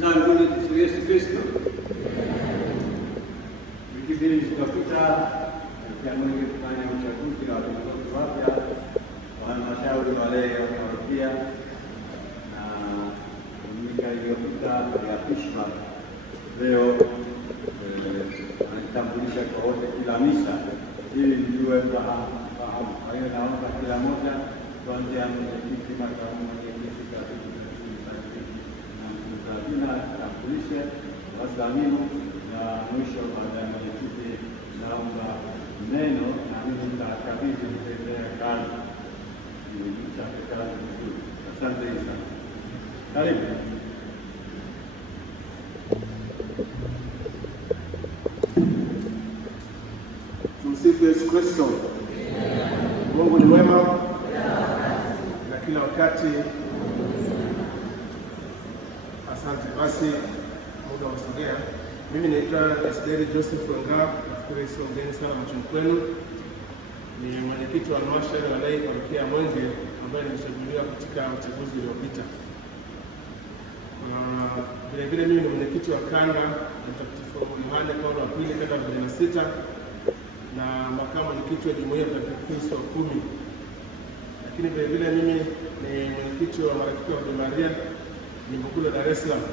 zangu ni Yesu Kristo. Wiki mbili zilizopita tuliamua kufanya uchaguzi wa viongozi wapya wa halmashauri wale wa parokia, na wiki iliyopita tuliapishwa. Leo anatambulisha kwa wote kila misa ili mjue fahamu. Kwa hiyo naomba kila mmoja kuanzia mwenyekiti, makamu mwenyekiti, katibu na mkurugenzi atambulishe wasalimu, na mwisho baada ya mwenyekiti naomba neno na mimi nitakabidhi kuendelea kazi ili mchape kazi vizuri. Asante sana. Karibu. Tumsifu Yesu Kristo. Mungu ni mwema na kila wakati. Asante. Basi muda umesogea. Mimi naitwa Desideri Joseph Wenga, nafikiri sio mgeni sana machoni kwenu. Ni mwenyekiti wa halmashauri ya walei parokia Mwenge ambaye nimechaguliwa katika uchaguzi uliopita. Vile vile mimi ni mwenyekiti wa kanda ya Mtakatifu Yohane Paulo wa Pili kanda 46 na makamu mwenyekiti wa jumuiya ya Kristo wa 10. Lakini vile vile mimi ni mwenyekiti wa marafiki wa Maria jimbo kuu la Dar es Salaam.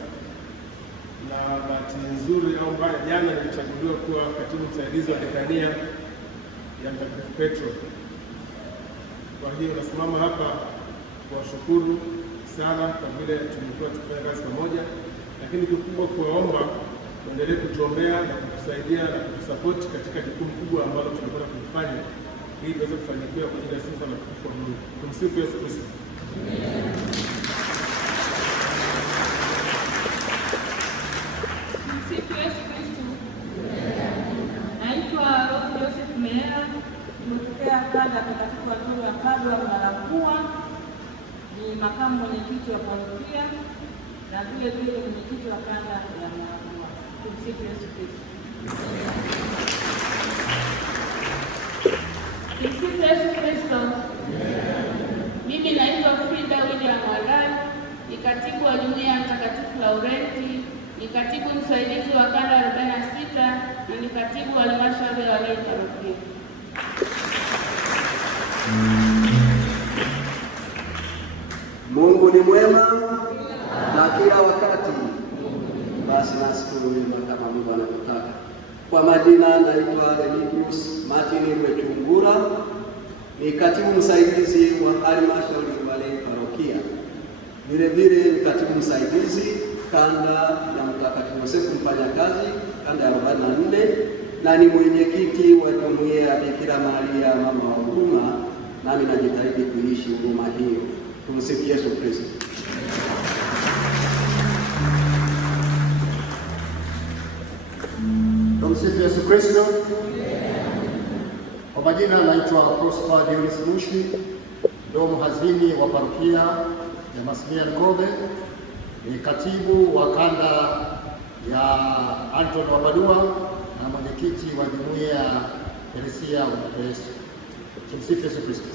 Na bahati nzuri au mbaya, jana nilichaguliwa kuwa katibu msaidizi wa dekania ya Mtakatifu Petro. Kwa hiyo nasimama hapa kuwashukuru sana kwa vile tumekuwa tukifanya kazi pamoja, lakini kikubwa kuwaomba tuendelee kutuombea na kutusaidia na kutusapoti katika jukumu kubwa ambalo tunakwenda kulifanya ili tuweze kufanikiwa kwa ajili ya sifa na utukufu wa Mungu. Tumsifu Yesu Kristo. Ni makamu mwenyekiti wa parokia na vile vile mwenyekiti wa kanda ya Mwanza. Tumsifu Yesu Kristo. Tumsifu Yesu Kristo. Mimi naitwa Frida William Warai, ni katibu wa jumuiya ya Mtakatifu Laurenti, ni katibu msaidizi wa kanda 46 na ni katibu wa halmashauri ya walei parokia. Mungu ni mwema na kila wakati. Basi nashukuru Mungu kama Mungu anavyotaka. Kwa majina naitwa Remigius Martin Mwechungura, ni katibu msaidizi wa halmashauri ya walei parokia. Vile vile ni katibu msaidizi kanda ya Mtakatifu Yosefu Mfanyakazi kanda ya 44 na ni mwenyekiti wa jumuiya ya Bikira Maria mama wa huruma, nami najitahidi kuishi huruma hiyo. Tumsifu Yesu Kristo. Tumsifu Yesu Kristo. Kwa majina naitwa Prosper Dionis Mushi, ndio mhazini wa parokia ya Masimia Kobe, ni katibu wa kanda ya Anton wa Padua na mwenyekiti wa jumuiya ya Teresia wa Yesu. Tumsifu Yesu Kristo.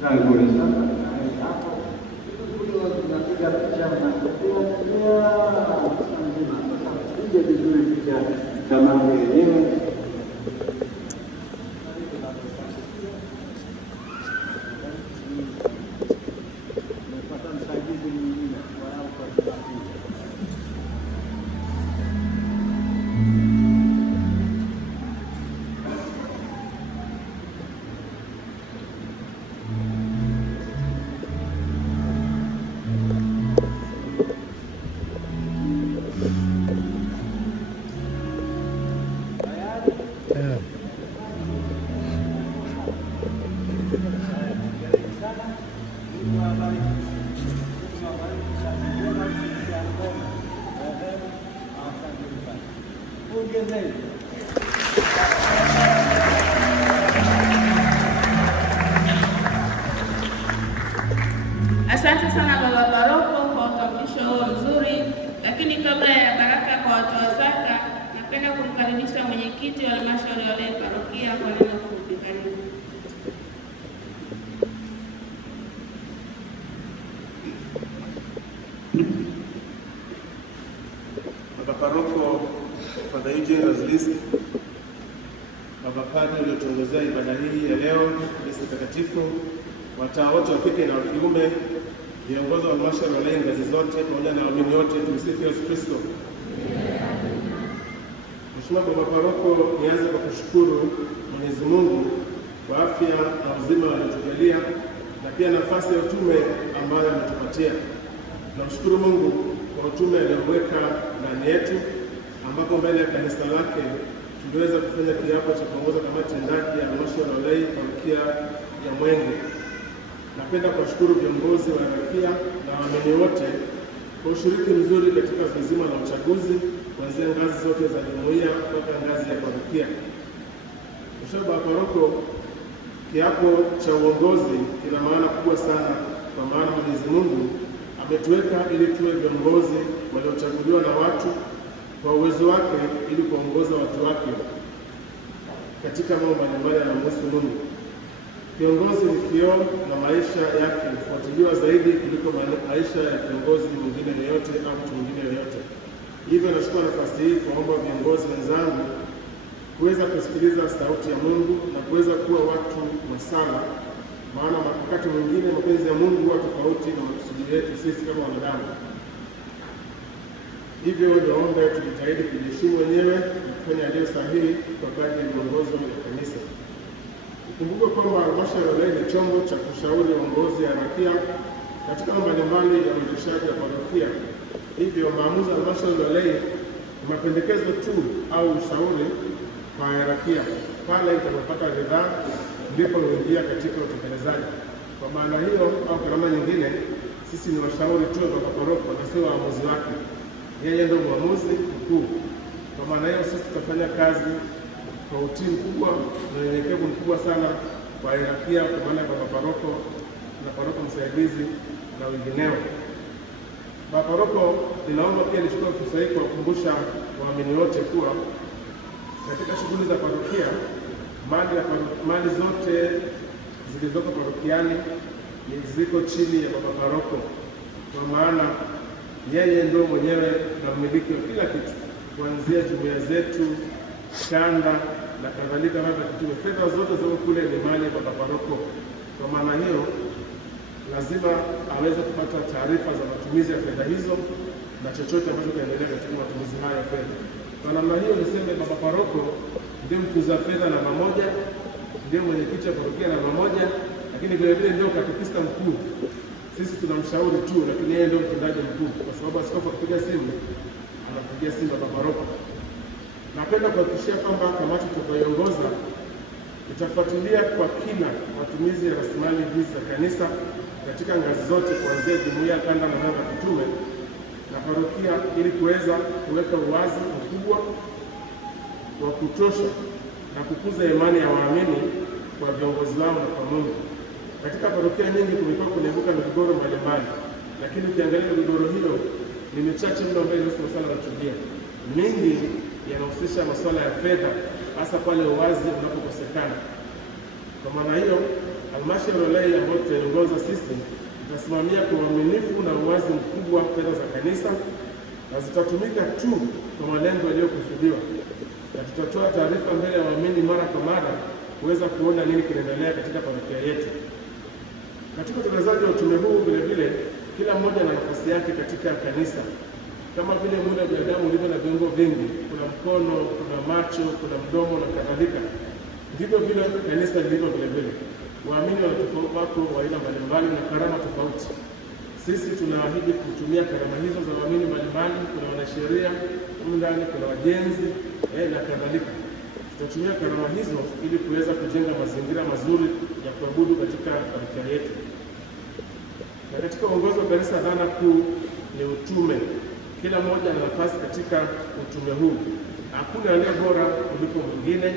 Karibuni sana. Hapo tunapiga picha na kupiga vizuri picha kamati yenyewe. Asante sana baba paroko kwa utambulisho huo mzuri, lakini kabla ya baraka kwa watoa zaka, napenda kumkaribisha mwenyekiti wa halmashauri ya wilaya parokia kwa neno fupi. Karibu. Baba paroko, Father Eugene Razlisi, baba padri uliotuongozea ibada hii ya leo, misa takatifu, watawa wote wa kike na wa kiume, viongozi wa halmashauri ya wilaya ngazi zote, pamoja na waamini wote, tumsifu Yesu Kristo. Mheshimiwa baba paroko, nianze kwa kushukuru Mwenyezi Mungu kwa afya na uzima aliotujalia na pia nafasi ya utume ambayo ametupatia. Tunamshukuru Mungu kwa utume alioweka ndani yetu, ambapo mbele ya kanisa lake tuliweza kufanya kiapo cha kuongoza kamati tendaji ya halmashauri ya wilaya parokia ya Mwenge. Napenda kuwashukuru viongozi wa parokia na waamini wote kwa ushiriki mzuri katika zoezi zima la uchaguzi kuanzia ngazi zote za jumuiya mpaka ngazi ya parokia. Mheshimiwa baba paroko, kiapo cha uongozi kina maana kubwa sana, kwa maana Mwenyezi Mungu ametuweka ili tuwe viongozi waliochaguliwa na watu kwa uwezo wake ili kuongoza watu wake katika mambo mbalimbali yanayomhusu Mungu. Kiongozi ni kioo na maisha yake hufuatiliwa zaidi kuliko maisha ya kiongozi mwingine yoyote au mtu mwingine yoyote. Hivyo nachukua nafasi hii kuomba viongozi wenzangu kuweza kusikiliza sauti ya Mungu na kuweza kuwa watu wa sala, maana wakati mwingine mapenzi ya Mungu huwa tofauti na makusudi yetu sisi kama wanadamu. Hivyo niombe tujitahidi kujiheshimu wenyewe na kufanya yaliyo sahihi kwa kadri ya miongozo ya kanisa. Kumbuka kwamba halmashauri ya wilaya ni chombo cha kushauri uongozi ya parokia katika mambo mbalimbali ya uendeshaji wa parokia. Hivyo maamuzi ya halmashauri ya wilaya ni mapendekezo tu au ushauri kwa hierarkia. Pale itakapopata ridhaa ndipo huingia katika utekelezaji. Kwa maana hiyo au kwa namna nyingine, sisi ni washauri tu wa paroko na sio waamuzi wake. Yeye ndio mwamuzi mkuu. Kwa maana hiyo sisi tutafanya kazi kwa utii mkubwa na unyenyekevu mkubwa sana kwa hierarkia, kwa maana ya baba paroko na paroko msaidizi na wengineo. Baba paroko, ninaomba pia nichukue fursa hii kuwakumbusha waamini wote kuwa katika shughuli za parokia, mali zote zilizoko parokiani ziko chini ya baba paroko, kwa maana yeye ndio mwenyewe na mmiliki wa kila kitu, kuanzia jumuiya zetu, kanda na kadhalika. Fedha zote ziko kule ni mali ya baba paroko. Kwa maana hiyo lazima aweze kupata taarifa za matumizi ya fedha hizo na chochote ambacho kinaendelea katika matumizi hayo ya fedha. Kwa namna hiyo niseme baba paroko ndio mtunza fedha namba moja, ndio mwenyekiti wa parokia namba moja, lakini vile vile ndio katekista mkuu. Sisi tunamshauri tu, lakini yeye ndio mtendaji mkuu, kwa sababu askofu akipiga simu anapigia simu baba paroko. Napenda kuhakikishia kwamba kamati tutakayoongoza itafuatilia kwa kina matumizi ya rasilimali hizi za kanisa katika ngazi zote, kuanzia jumuiya, kanda na ngazi za kitume na parokia, ili kuweza kuweka uwazi mkubwa wa kutosha na kukuza imani ya waamini kwa viongozi wao na kwa Mungu. Katika parokia nyingi kumekuwa kunebuka migogoro mbalimbali, lakini ukiangalia migogoro hiyo ni michache mno ambayo inahusu masuala ya liturujia. Mingi yanahusisha masuala ya fedha, hasa pale uwazi unapokosekana. Kwa maana hiyo, halmashauri ya wilaya ambayo tutaiongoza sisi itasimamia kwa uaminifu na uwazi mkubwa fedha za kanisa, na zitatumika tu kwa malengo yaliyokusudiwa. na tutatoa taarifa mbele ya waamini mara kwa mara kuweza kuona nini kinaendelea katika parokia yetu. Katika utekelezaji wa utume huu vile vile, kila mmoja ana nafasi yake katika kanisa. Kama vile mwili wa binadamu ulivyo na viungo vingi, kuna mkono, kuna macho, kuna mdomo na kadhalika, ndivyo vile kanisa lilivyo vile vile. Waamini wako wa aina mbalimbali na karama tofauti. Sisi tunaahidi kutumia karama hizo za waamini mbalimbali. Kuna wanasheria humu ndani, kuna wajenzi na kadhalika. Tutatumia karama hizo ili kuweza kujenga mazingira mazuri ya kuabudu katika parokia yetu. Na katika uongozi wa kanisa, dhana kuu ni utume. Kila mmoja ana nafasi katika utume huu. Hakuna aliye bora kuliko mwingine,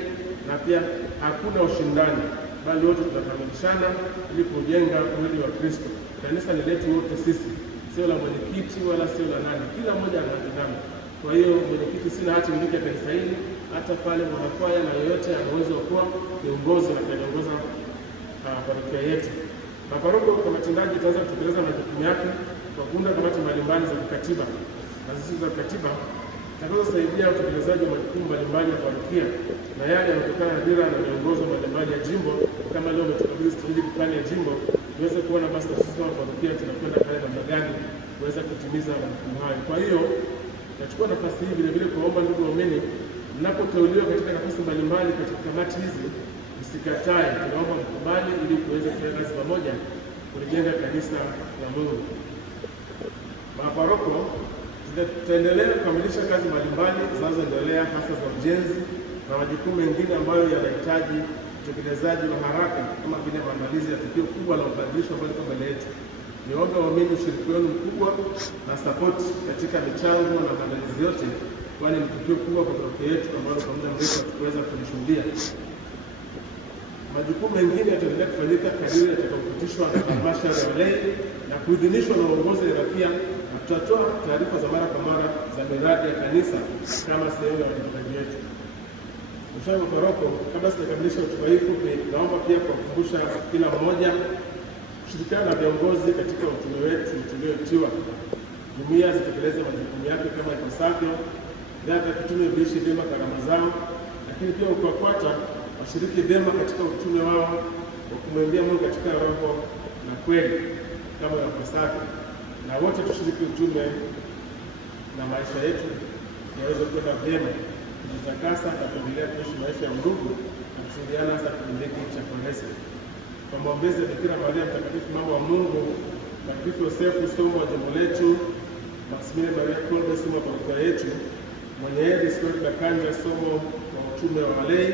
na pia hakuna ushindani, bali wote tunakamilishana ili kujenga mwili wa Kristo. Kanisa ni letu wote sisi, sio la mwenyekiti wala sio la nani. Kila mmoja ana haki nami. Kwa hiyo mwenyekiti sina hati miliki ya kanisa hili, hata pale mwanakwaya na yoyote ana uwezo wa kuwa kiongozi na kuongoza parokia yetu. Maparoko kwa matendaji itaweza kutekeleza majukumu yake kwa kuunda kamati mbalimbali za kikatiba na zisizo za kikatiba zitakazosaidia utekelezaji wa majukumu mbalimbali ya parokia na yale yanayotokana na dira na miongozo mbalimbali ya jimbo. Kama leo umetukabidhi strategic plan ya jimbo, tuweze kuona basi sisi kama parokia tunakwenda pale namna gani kuweza kutimiza majukumu hayo. Kwa hiyo nachukua nafasi hii vile vile kuomba ndugu waumini, mnapoteuliwa katika nafasi mbalimbali katika kamati hizi, msikatae. Tunaomba mkubali ili tuweze kufanya kazi pamoja kulijenga kanisa la Mungu. Maparoko tutaendelea kukamilisha kazi mbalimbali zinazoendelea, hasa za ujenzi na majukumu mengine ambayo yanahitaji utekelezaji wa haraka, kama vile maandalizi ya tukio kubwa la ubadilisho ambalo liko mbele yetu. Niombe waamini ushiriki wenu mkubwa na support katika michango na maandalizi yote, kwani ni tukio kubwa kwa parokia yetu ambalo kwa muda mrefu hatukuweza kulishuhudia. Majukumu mengine yataendelea kufanyika kadiri yatakapopitishwa na halmashauri ya walei na kuidhinishwa na uongozi wa parokia, na tutatoa taarifa za mara kwa mara za miradi ya kanisa kama sehemu ya utekelezaji wetu. Mshauri wa paroko, kabla sijakamilisha hotuba hii fupi, naomba pia kuwakumbusha kila mmoja kushirikiana na viongozi katika utume wetu tulioitiwa. Jumuiya zitekeleze majukumu yake kama ipasavyo, hata kitume viishi vyema karama zao, lakini pia UKWAKWATA washiriki vyema katika utume wao wa kumwimbia Mungu katika roho na kweli kama ipasavyo, na wote tushiriki utume na maisha yetu yaweze kwenda vyema, kujitakasa na kuendelea kuishi maisha ya ndugu na kusaidiana hasa kipindi hiki cha Kwaresima. Kwa maombezi ya Bikira Maria Mtakatifu, mama wa Mungu, Mtakatifu Yosefu, somo wa jimbo letu, Maximilian Maria Kolbe, somo wa parokia yetu, mwenye heri Isidori Bakanja, somo wa utume wa walei,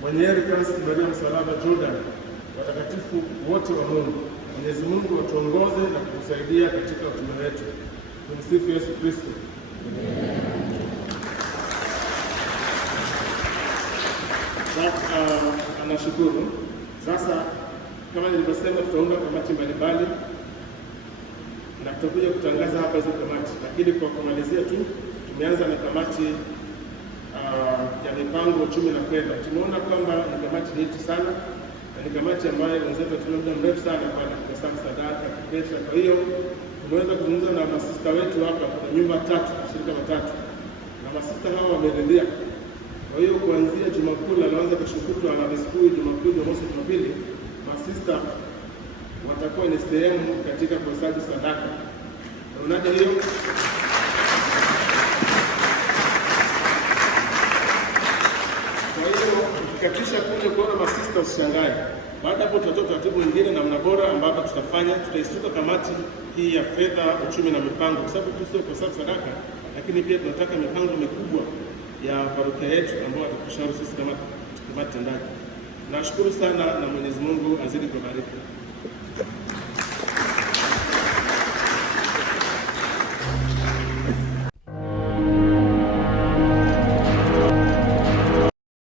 mwenye heri Francis Maria Msalaba Jordan, watakatifu wote wa Mungu, Mwenyezi Mungu watuongoze na kutusaidia katika utume wetu. Tumsifu Yesu Kristo. Anashukuru. Sasa kama nilivyosema, tutaunda kamati mbalimbali na tutakuja kutangaza hapa hizo kamati, lakini kwa kumalizia tu, tumeanza na kamati ya mipango, uchumi na fedha. Tumeona kwamba ni kamati nyeti sana na ni kamati ambayo wenzetu tuna muda mrefu sana kwa kuhesabu sadaka, kukesha. Kwa hiyo tumeweza kuzungumza na masista wetu hapa, kuna nyumba tatu, shirika matatu, na masista hao wameridhia. Kwa hiyo kuanzia Jumapili anaanza kushukuru Alhamisi Kuu, Jumapili, Jumamosi, Jumapili, masista watakuwa ni sehemu katika kuhesabu sadaka. Unaona hiyo? Kwa hiyo ukikatisha kule kuona masista usishangae. Baada hapo tutatoa taratibu nyingine namna bora ambapo tutaisuka kamati hii ya fedha, uchumi na mipango, kwa sababu sio kuhesabu sadaka, lakini pia tunataka mipango mikubwa ya parokia yetu ambao atakushauri sisi kama tendaji. Nashukuru sana na Mwenyezi Mungu azidi kubariki.